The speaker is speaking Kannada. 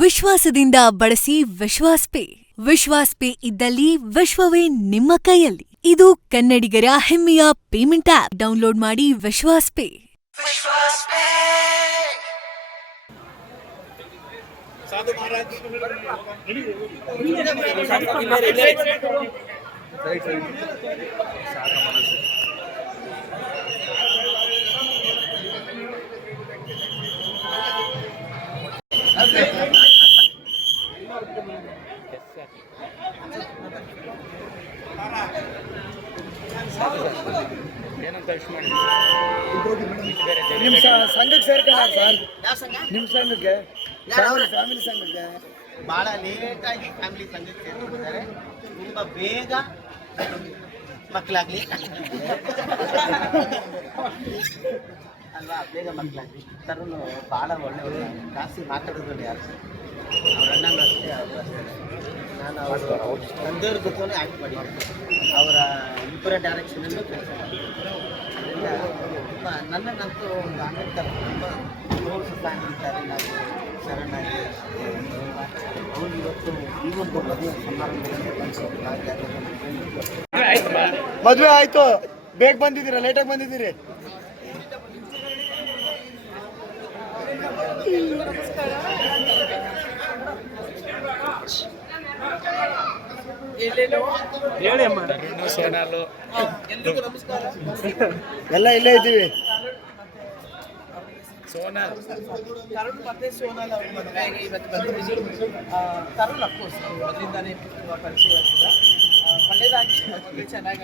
ವಿಶ್ವಾಸದಿಂದ ಬಳಸಿ ವಿಶ್ವಾಸ್ ಪೇ. ವಿಶ್ವಾಸ್ ಪೇ ಇದ್ದಲ್ಲಿ ವಿಶ್ವವೇ ನಿಮ್ಮ ಕೈಯಲ್ಲಿ. ಇದು ಕನ್ನಡಿಗರ ಹೆಮ್ಮೆಯ ಪೇಮೆಂಟ್ ಆಪ್. ಡೌನ್ಲೋಡ್ ಮಾಡಿ ವಿಶ್ವಾಸ್ ಪೇ. ನಿಮ್ಮ ಸಂಘಕ್ಕೆ ಸೇರ್ಕೊಂಡ ಸರ್? ನಿಮ್ಮ ಸಂಘಕ್ಕೆ, ಫ್ಯಾಮಿಲಿ ಸಂಘಕ್ಕೆ ಭಾಳ ಲೇಟಾಗಿ ಫ್ಯಾಮಿಲಿ ಸಂಘಕ್ಕೆ ಸೇರ್ಕೊಂಡಿದ್ದಾರೆ. ತುಂಬ ಬೇಗ ಮಕ್ಕಳಾಗಲಿ ಅಲ್ವಾ, ಬೇಗ ಮಕ್ಕಳಾಗಲಿ. ತರುಣ್ ಭಾಳ ಒಳ್ಳೆ ಜಾಸ್ತಿ ಮಾತಾಡೋದ್ರಲ್ಲಿ ಯಾರು ಅವ್ರ ಅಣ್ಣನೂ ಅಷ್ಟೇ, ಅವರು ಅಷ್ಟೇ. ನಾನು ಅವ್ರ ತಂದೆಯವ್ರ ಜೊತೆ ಆ್ಯಕ್ಟ್ ಮಾಡಿದ್ದೆ. ಅವರ ಇಬ್ಬರ ಡೈರೆಕ್ಷನಲ್ಲೂ ಕೆಲಸ ಮಾಡಿದ್ದೆ. ಅದರಿಂದ ತುಂಬ ನನ್ನನ್ನಂತೂ ಒಂದು ಅಂಬೇಡ್ಕರ್ ತುಂಬ ಪ್ರೋತ್ಸಾಹ ನೀಡ್ತಾರೆ. ನಾವು ಶರಣಾಗಿ ಅವರು ಇವತ್ತು ಈ ಒಂದು ಮದುವೆ ಸಮಾರಂಭದಲ್ಲಿ ಮದುವೆ ಆಯ್ತು, ಬೇಗ ಬಂದಿದ್ದೀರಾ ಲೇಟಾಗಿ ಬಂದಿದ್ದೀರಿ? ಎಲ್ಲ ಇಲ್ಲೇ ಇದ್ದೀವಿ. ತರುಣ್ ಮತ್ತೆ ಸೋನಾಲ್ ಅವ್ರ ಮದುವೆಗೆ ಇವತ್ತು ಬಂದಿದ್ದೀವಿ. ತರುಣ್ ಅಫ್ಕೋರ್ಸ್ ಮೊದಲಿಂದಾನೇ ಪರಿಚಯ ಕೂಡ ಒಳ್ಳೆಯದಾಗಿ ಮದುವೆ ಚೆನ್ನಾಗಿ